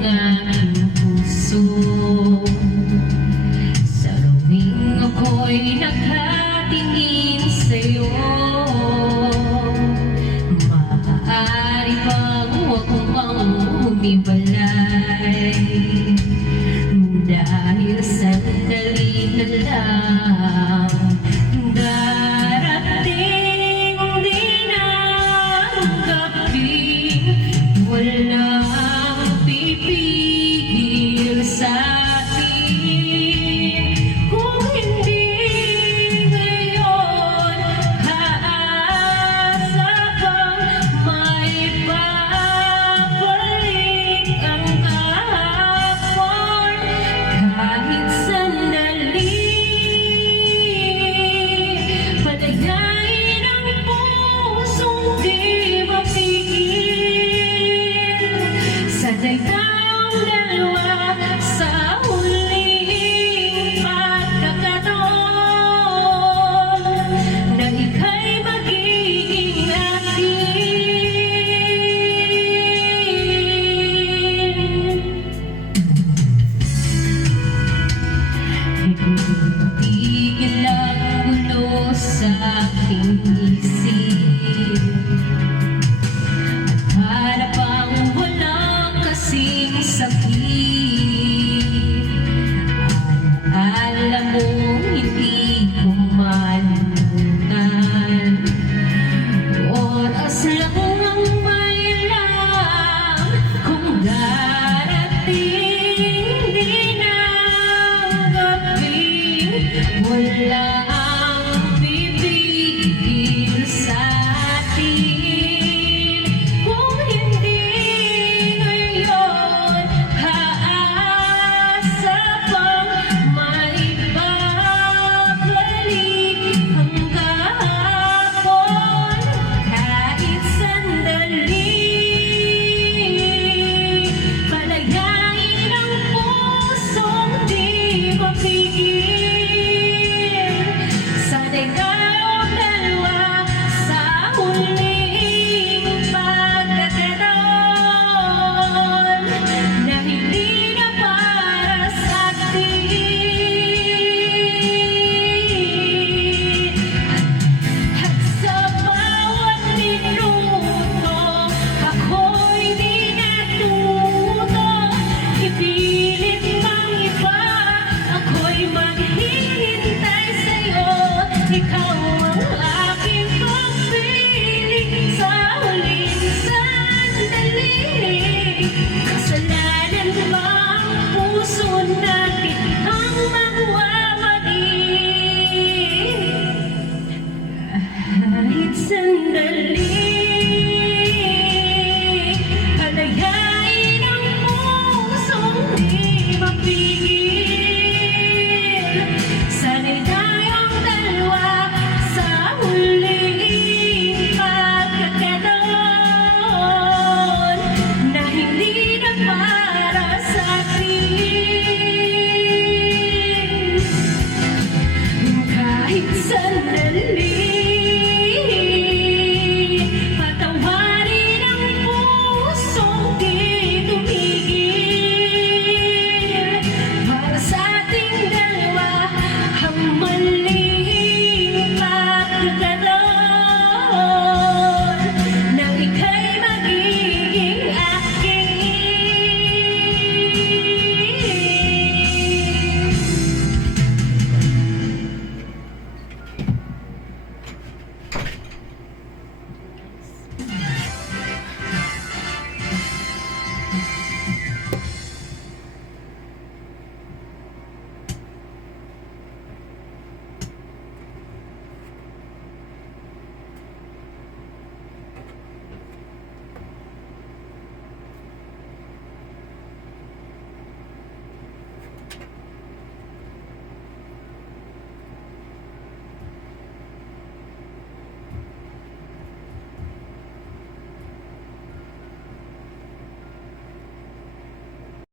ng aking puso. Sa tuwing ako'y nakatingin sa'yo, maaari bang huwag mo pang humibalay, dahil sandali na lang darating din ang gabing walang pipigil sa atin. Kung hindi ngayon, aasa bang may babalik ang kahapon? Kahit sandali, palayain ang pusong di mapigil. Sanay tayong dalawa sa huling pagkakataon na ika'y magiging akin. Tigil ang gulo sa aking isip, at para bang walang kasing sakit.